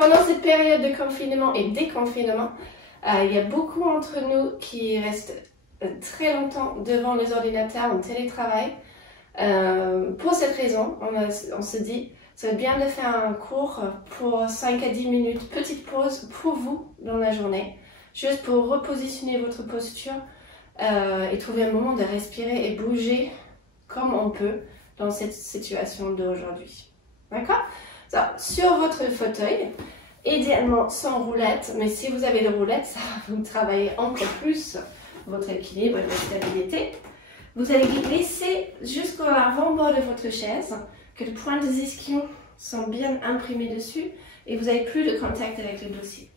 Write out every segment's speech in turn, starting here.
Pendant cette période de confinement et déconfinement, il y a beaucoup d'entre nous qui restent très longtemps devant les ordinateurs en télétravail. Pour cette raison, on se dit, c'est bien de faire un cours pour 5 à 10 minutes, petite pause pour vous dans la journée, juste pour repositionner votre posture et trouver un moment de respirer et bouger comme on peut dans cette situation d'aujourd'hui. D'accord? Sur votre fauteuil, idéalement sans roulette, mais si vous avez des roulettes, ça va vous travailler encore plus votre équilibre et votre stabilité. Vous allez glisser jusqu'au avant-bord de votre chaise, que le point des ischions sont bien imprimés dessus et vous n'avez plus de contact avec le dossier.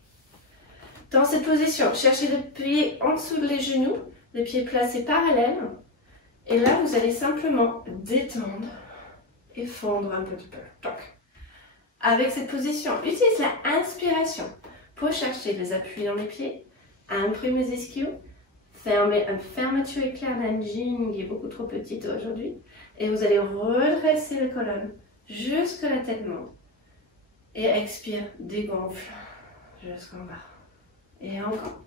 Dans cette position, cherchez le pied en dessous des genoux, les pieds placés parallèles. Et là, vous allez simplement détendre et fondre un petit peu. Donc, avec cette position, utilise la inspiration pour chercher les appuis dans les pieds, imprime les ischios, fermez une fermeture éclair d'un jean qui est beaucoup trop petite aujourd'hui. Et vous allez redresser la colonne jusqu'à la tête monte. Et expire, dégonfle jusqu'en bas. Et encore.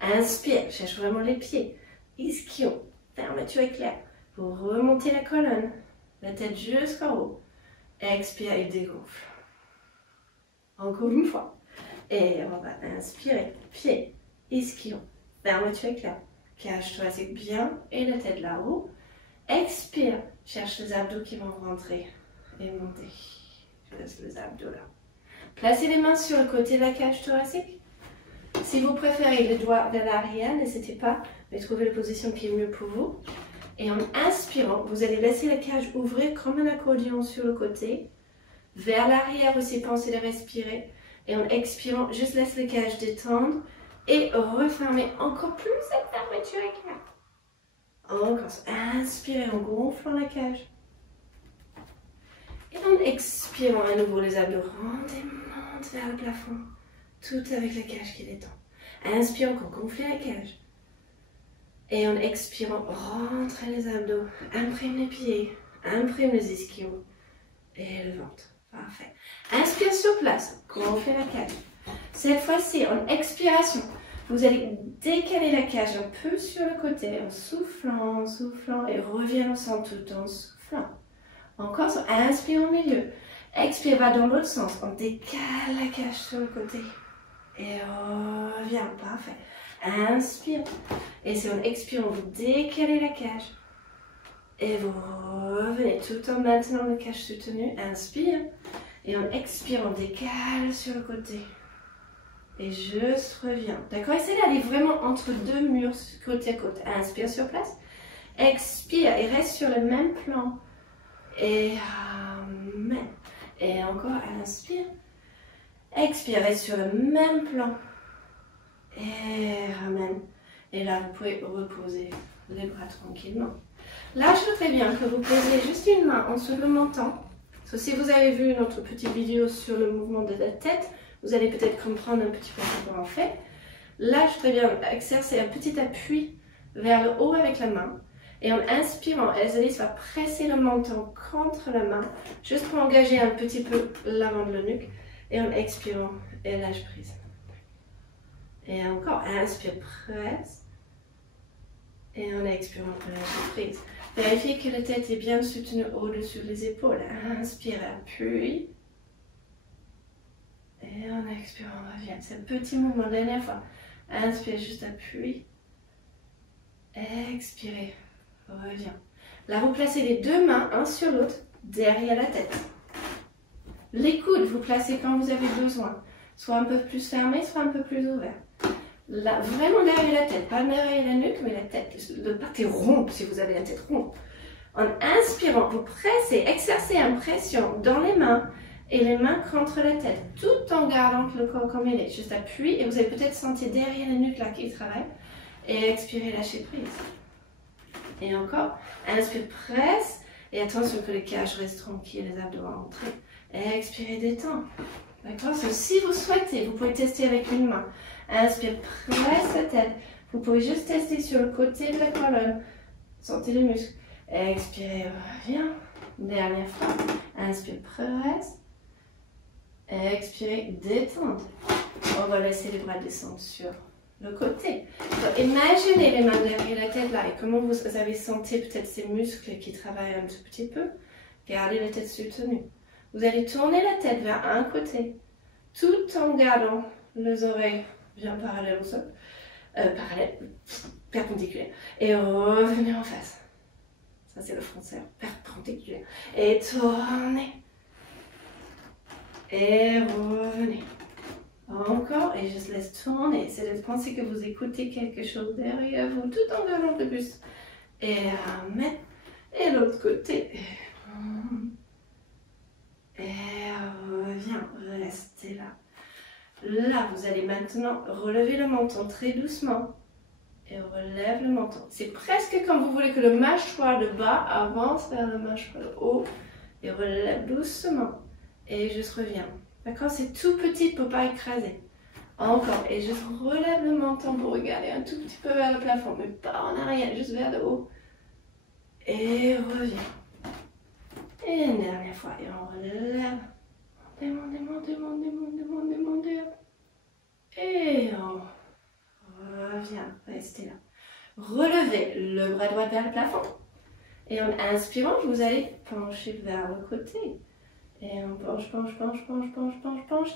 Inspire, cherche vraiment les pieds. Ischio, fermeture éclair. Vous remontez la colonne, la tête jusqu'en haut. Expire et dégonfle. Encore une fois. Et on va inspirer. Pied, ischio, fermeture éclair. Cage thoracique bien et la tête là-haut. Expire, cherche les abdos qui vont rentrer et monter. Je laisse les abdos là. Placez les mains sur le côté de la cage thoracique. Si vous préférez les doigts vers l'arrière, n'hésitez pas, mais trouvez la position qui est mieux pour vous. Et en inspirant, vous allez laisser la cage ouvrir comme un accordion sur le côté. Vers l'arrière aussi, pensez de respirer. Et en expirant, juste laisse la cage détendre et refermer encore plus cette fermeture éclair. Encore, inspirez en gonflant la cage. Et en expirant à nouveau les abdos, rendez, monte vers le plafond. Tout avec la cage qui détend. Inspire encore, gonflez la cage. Et en expirant, rentrez les abdos, imprime les pieds, imprime les ischios et le ventre. Parfait. Inspire sur place, gonflez la cage. Cette fois-ci, en expiration, vous allez décaler la cage un peu sur le côté en soufflant, et reviens au centre tout en soufflant. Encore, inspire au milieu. Expire, va dans l'autre sens. On décale la cage sur le côté. Et reviens, parfait. Inspire. Et si on expire, vous décalez la cage. Et vous revenez tout en maintenant la cage soutenue. Inspire. Et on expire, on décale sur le côté. Et juste reviens. D'accord? Essayez d'aller vraiment entre deux murs, côte à côte. Inspire sur place. Expire et reste sur le même plan. Et amen. Et encore, inspire. Expire, reste sur le même plan. Et amen. Et là, vous pouvez reposer les bras tranquillement. Là, je voudrais bien que vous posiez juste une main en dessous de le menton. Si vous avez vu notre petite vidéo sur le mouvement de la tête, vous allez peut-être comprendre un petit peu ce qu'on fait. Là, je voudrais bien exercer un petit appui vers le haut avec la main. Et en inspirant, Elsalis va presser le menton contre la main, juste pour engager un petit peu l'avant de la nuque. Et en expirant, et lâche prise. Et encore, inspire, presse. Et en expirant, lâche prise. Vérifiez que la tête est bien soutenue au-dessus des épaules. Inspire, appuie. Et en expirant, on revient. C'est un petit mouvement, dernière fois. Inspire, juste appuie. Expirez, reviens. Là, vous placez les deux mains, un sur l'autre, derrière la tête. Les coudes, vous placez quand vous avez besoin. Soit un peu plus fermé, soit un peu plus ouvert. Là, vraiment derrière la tête. Pas derrière la nuque, mais la tête. Le pâté rond, si vous avez la tête ronde. En inspirant, vous pressez, exercez une pression dans les mains et les mains contre la tête, tout en gardant le corps comme il est. Juste appuie et vous allez peut-être sentir derrière la nuque là qui travaille. Et expirez, lâchez prise. Et encore, inspire, presse. Et attention que les cages restent tranquilles, les abdos rentrés. Et expirez, détend. D'accord? Si vous souhaitez, vous pouvez tester avec une main. Inspire, presse la tête. Vous pouvez juste tester sur le côté de la colonne. Sentez les muscles. Expirez, reviens. Dernière fois. Inspire, presse. Expirez, détendez. On va laisser les bras descendre sur le côté. Donc, imaginez les mains derrière la tête là et comment vous avez senti peut-être ces muscles qui travaillent un tout petit peu. Gardez la tête soutenue. Vous allez tourner la tête vers un côté tout en gardant les oreilles bien parallèles au sol. Perpendiculaires. Et revenez en face. Ça c'est le français, perpendiculaire. Et tournez. Et revenez. Encore, et je laisse tourner. C'est de penser que vous écoutez quelque chose derrière vous, tout en gardant un peu plus. Et ramène. Et l'autre côté. Et reviens. Restez là. Là, vous allez maintenant relever le menton très doucement. Et relève le menton. C'est presque comme vous voulez que le mâchoire de bas avance vers le mâchoire de haut. Et relève doucement. Et juste reviens. D'accord? C'est tout petit pour ne pas écraser. Encore. Et juste relève le menton pour regarder un tout petit peu vers le plafond. Mais pas en arrière, juste vers le haut. Et reviens. Et une dernière fois. Et on relève. Montez. Et on revient. Restez là. Relevez le bras droit vers le plafond. Et en inspirant, vous allez pencher vers le côté. Et on penche.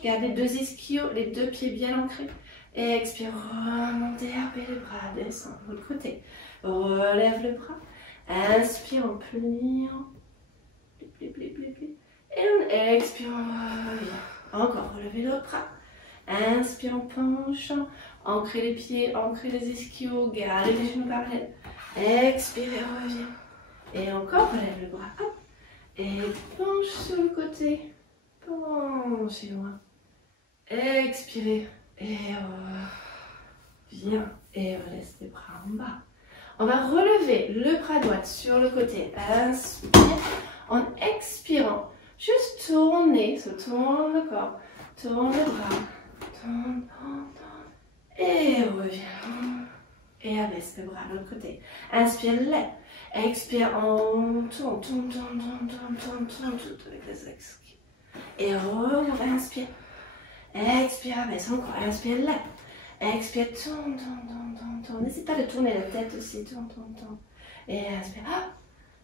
Gardez deux ischios, les deux pieds bien ancrés. Et expire, remontez, herbez les bras, descend de l'autre côté. Relève le bras. Inspire en pliant. Pli. Et on expire, on revient. Encore, relevez l'autre bras. Inspire en penchant. Ancrez les pieds, ancrez les ischios. Gardez les genoux parallèles. Expirez, reviens. Et encore, relève le bras. Hop. Et penche sur le côté. Penchez loin. Expirez. Et reviens. Et laisse les bras en bas. On va relever le bras droit sur le côté. Inspire. En expirant, juste tournez. Se tourne le corps. Tourne le bras. Tourne. Et reviens. Et abaisse le bras de l'autre côté. Inspire, lève. Expire, on tourne avec les excuses. Et reviens, inspire. Expire, abaisse encore. Inspire, lève. Expire, tourne. N'hésite pas de tourner la tête aussi. Tourne. Et inspire, hop.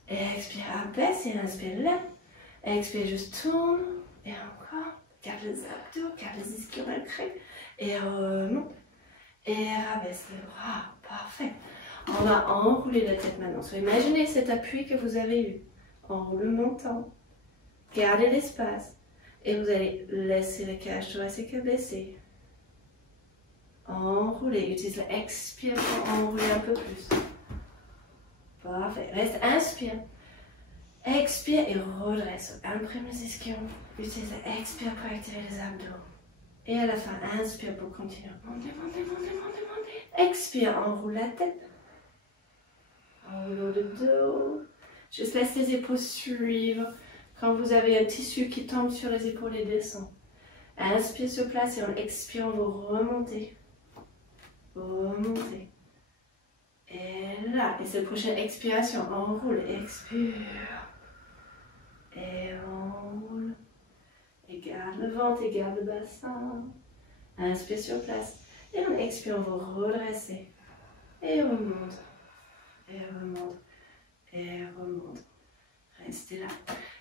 Et expire, abaisse. Et inspire, lève. Expire, juste tourne. Et encore. Garde les abdos, garde les ischios ancrés. Et remonte. Et rabaisse les bras. Parfait. On va enrouler la tête maintenant. So, imaginez cet appui que vous avez eu. Enroule le menton. Gardez l'espace. Et vous allez laisser la cage thoracique baisser. Enroulez. Utilisez l'expire pour enrouler un peu plus. Parfait. Reste, inspire. Expire et redresse. Imprime les ischios. Utilisez l'expire pour activer les abdos. Et à la fin, inspire pour continuer. Montez. Expire, enroule la tête. Enroule le dos. Juste laisse les épaules suivre. Quand vous avez un tissu qui tombe sur les épaules et descend. Inspire sur place et en expirant, vous remontez. Et là, et c'est la prochaine expiration. Enroule, expire. Et enroule. Et garde le ventre et garde le bassin. Inspire sur place. Et en expirant, vous redressez. Et remonte. Restez là.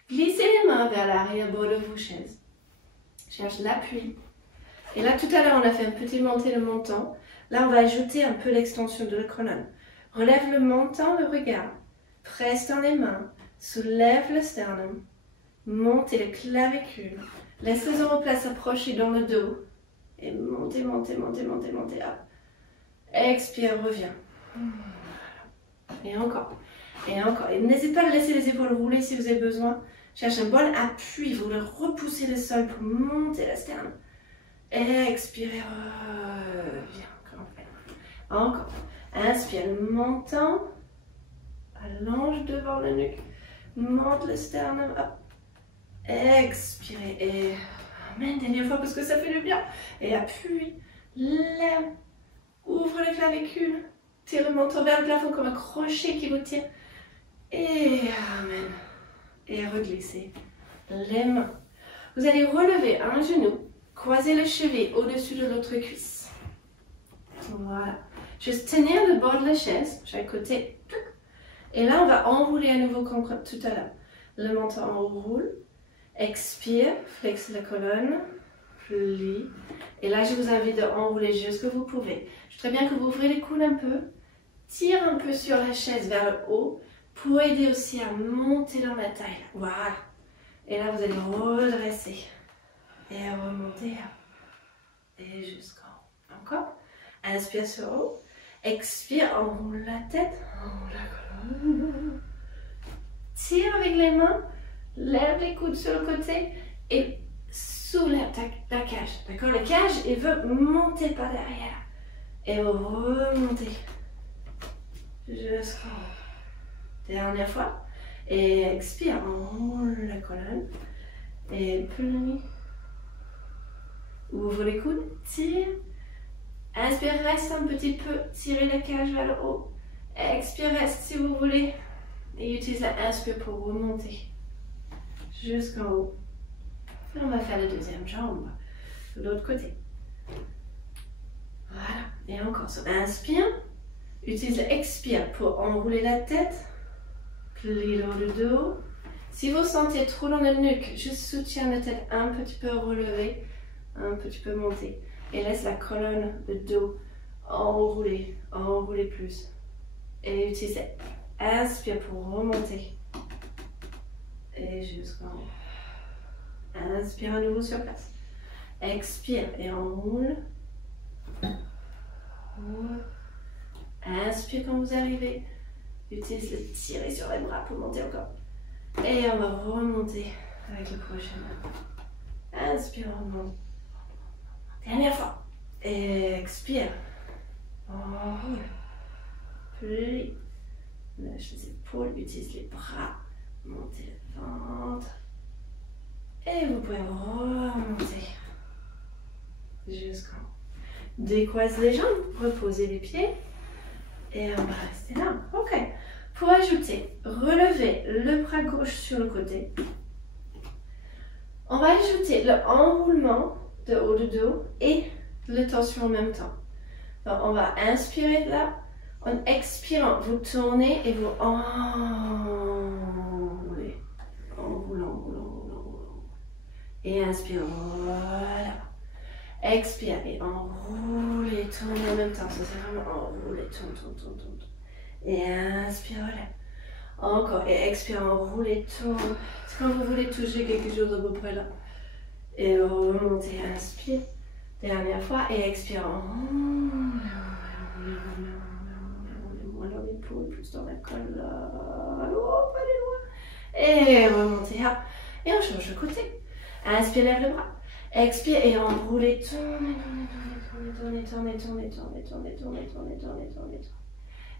Glissez les mains vers l'arrière-bord de vos chaises. Cherche l'appui. Et là, tout à l'heure, on a fait un petit monté le menton. Là, on va ajouter un peu l'extension de la colonne. Relève le menton, le regard. Presse dans les mains. Soulève le sternum. Montez le clavicule. Laisse les omoplates s'approcher dans le dos. Et montez. Hop. Expire, reviens. Et encore. Et n'hésitez pas à laisser les épaules rouler si vous avez besoin. Cherche un bon appui. Vous voulez repousser le sol pour monter la sternum. Expirez, reviens. Encore. Inspire le menton. Allonge devant la nuque. Monte le sternum. Hop. Expirez et amène dernière fois parce que ça fait du bien. Et appuie, lève, ouvre les clavicules, tire le menton vers le plafond comme un crochet qui vous tire. Et amène. Et reglissez les mains. Vous allez relever un genou, croiser le cheville au-dessus de l'autre cuisse. Voilà. Juste tenir le bord de la chaise, chaque côté. Et là, on va enrouler à nouveau comme tout à l'heure. Le menton enroule. Expire, flexe la colonne. Plie. Et là, je vous invite à enrouler jusqu'à ce que vous pouvez. Je voudrais bien que vous ouvrez les coudes un peu. Tire un peu sur la chaise vers le haut pour aider aussi à monter dans la taille. Voilà. Et là, vous allez redresser. Et remonter. Et jusqu'en haut. Encore. Inspire sur haut. Expire, enroule la tête. Enroule la colonne. Tire avec les mains. Lève les coudes sur le côté. Et soulève la cage. D'accord? La cage, il veut monter par derrière. Et remonter. Jusqu'en haut. Dernière fois. Et expire, enroule la colonne. Et plie. Ouvre les coudes. Tire. Inspire, reste un petit peu. Tirez la cage vers le haut. Expire, reste si vous voulez. Et utilisez l'inspire pour remonter. Jusqu'en haut. Et on va faire la deuxième jambe. De l'autre côté. Voilà. Et encore. Inspire. Utilise l'expire pour enrouler la tête. Plie le haut du dos. Si vous sentez trop dans la nuque, juste soutiens la tête un petit peu relevée. Un petit peu montée. Et laisse la colonne, le dos enrouler. Enrouler plus. Et utilisez inspire pour remonter. Et jusqu'en haut. Inspire à nouveau sur place. Expire et enroule. Inspire quand vous arrivez. Utilise le tirer sur les bras pour monter encore. Et on va remonter avec le prochain. Inspire, remonte. Dernière fois. Et expire. Enroule. Plie. Lâche les épaules. Utilise les bras. Montez le ventre. Et vous pouvez remonter. Jusqu'en haut. Décroise les jambes. Reposez les pieds. Et on va rester là. Ok. Pour ajouter, relevez le bras gauche sur le côté. On va ajouter le enroulement de haut de dos et le torsion en même temps. Donc, on va inspirer là. En expirant, vous tournez et vous enroulez. Enroule, enroule, enroule, enroule. Et inspire. Voilà. Expire et enroule et tourne en même temps. Ça, c'est vraiment enroule et tourne, tourne, tourne, tourne. Et inspire, voilà. Encore. Et expire, enroule et tourne. C'est quand vous voulez toucher quelque chose à peu près là. Et remontez, inspire. Dernière fois. Et expire, enroule. Moins dans l'épaule, plus dans la colonne. Oh, pas aller loin. Et remontez. Et on change de côté. Inspire, lève le bras. Expire et enroulez, tournez, tournez, tournez, tournez, tournez, tournez, tournez, tournez, tournez, tournez.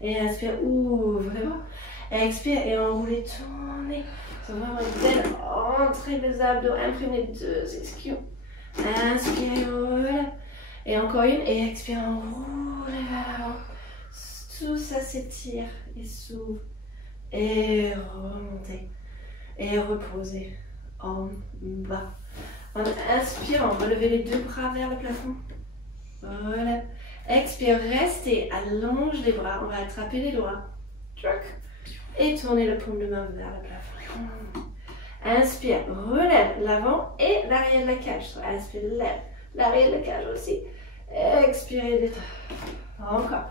Et inspire, ouvre les bras. Expire et enroulez, tournez. C'est vraiment une belle entrée des abdos. Imprimez deux ischios. Inspire, voilà. Et encore une. Et expire, enroulez vers l'avant. Tout ça s'étire et s'ouvre. Et remontez. Et reposez en bas. En inspirant, relevez les deux bras vers le plafond. Voilà. Expire, restez, allonge les bras. On va attraper les doigts. Et tournez le paume de main vers le plafond. Inspire, relève l'avant et l'arrière de la cage. Inspire, lève l'arrière de la cage aussi. Expirez, détend. Encore.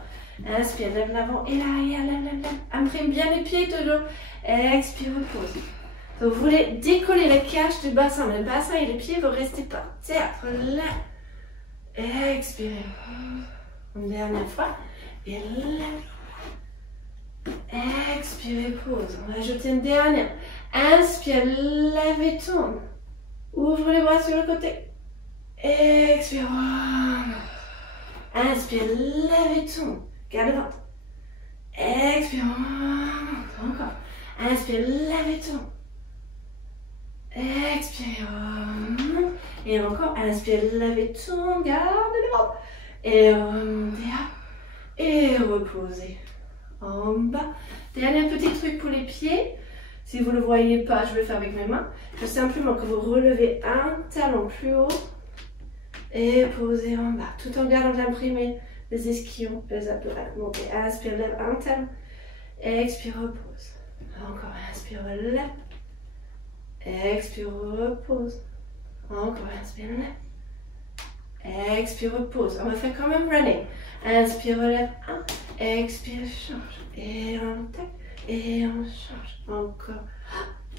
Inspire, lève l'avant et l'arrière, lève, lève, lève. Imprime bien les pieds toujours. Expire, repose. Donc, vous voulez décoller la cage du bassin. Mais le bassin et les pieds vont rester par terre. Là. Expirez. Une dernière fois. Et lève. Expirez, pause. On va ajouter une dernière. Inspire, lève et tourne. Ouvre les bras sur le côté. Expire. Inspire, lève et tourne. Garde le ventre. Expire. Encore. Inspire, lève et tourne. Expire. Et encore. Inspire, lève et tourne. Garde le ventre. Et remontez. Et reposez. En bas. Dernier petit truc pour les pieds. Si vous ne le voyez pas, je vais le faire avec mes mains. Je simplement que vous relevez un talon plus haut et posez en bas, tout en gardant d'imprimer les ischions, les abdos. Montez, inspire, lève un talon. Expire, repose. Encore, inspire, lève. Expire, repose. Encore, inspire, lève. Expire, repose. On va faire comme un running. Inspire, lève, 1. Expire, change. Et on tac. Et on change. Encore.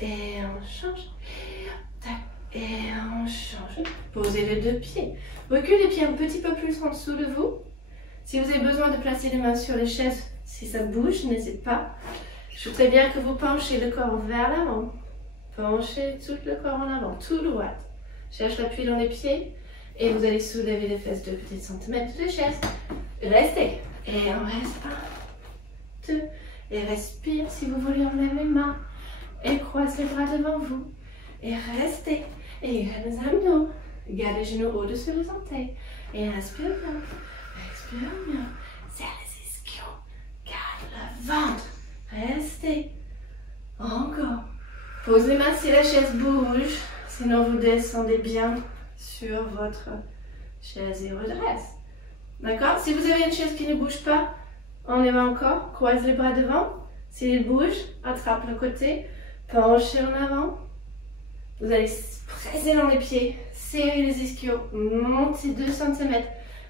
Et on change. Tac. Et on change. Posez les deux pieds. Reculez les pieds un petit peu plus en dessous de vous. Si vous avez besoin de placer les mains sur les chaises, si ça bouge, n'hésitez pas. Je voudrais bien que vous penchez le corps vers l'avant. Penchez tout le corps en avant, tout droit. Cherche l'appui dans les pieds et vous allez soulever les fesses de petits centimètres de chaise. Restez. Et on reste 1, 2. Et respire si vous voulez, on lève les mains. Et croise les bras devant vous. Et restez. Et gardez les abdos. Gardez les genoux au-dessus des orteils. Et inspire bien. Expire bien. Serre les ischions. Garde le ventre. Restez. Encore. Posez les mains si la chaise bouge. Sinon, vous descendez bien sur votre chaise et redresse. D'accord? Si vous avez une chaise qui ne bouge pas, on y va encore. Croise les bras devant. S'il bouge, attrape le côté. Penchez en avant. Vous allez presser dans les pieds. Serrez les ischios. Montez 2 cm.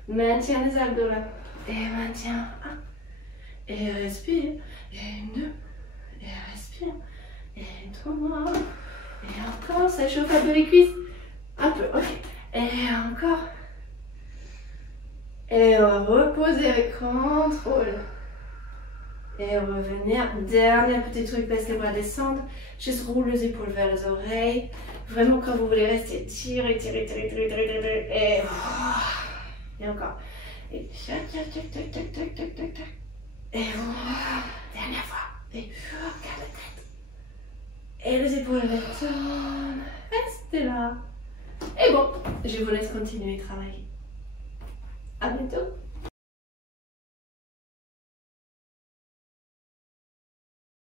Maintiens les abdos là. Et maintiens 1. Et respire. Et 2. Et respire. Et 3. Et encore. Ça chauffe un peu les cuisses. Un peu. Ok. Et encore. Et reposer avec contrôle. Et revenir. Dernier petit truc, laisse les bras descendre. Juste roule les épaules vers les oreilles. Vraiment quand vous voulez rester, tirez. Et encore. Et tac. Et dernière fois. Et garde la tête. Et les épaules retournent. Restez là. Et bon, je vous laisse continuer à travailler. À bientôt.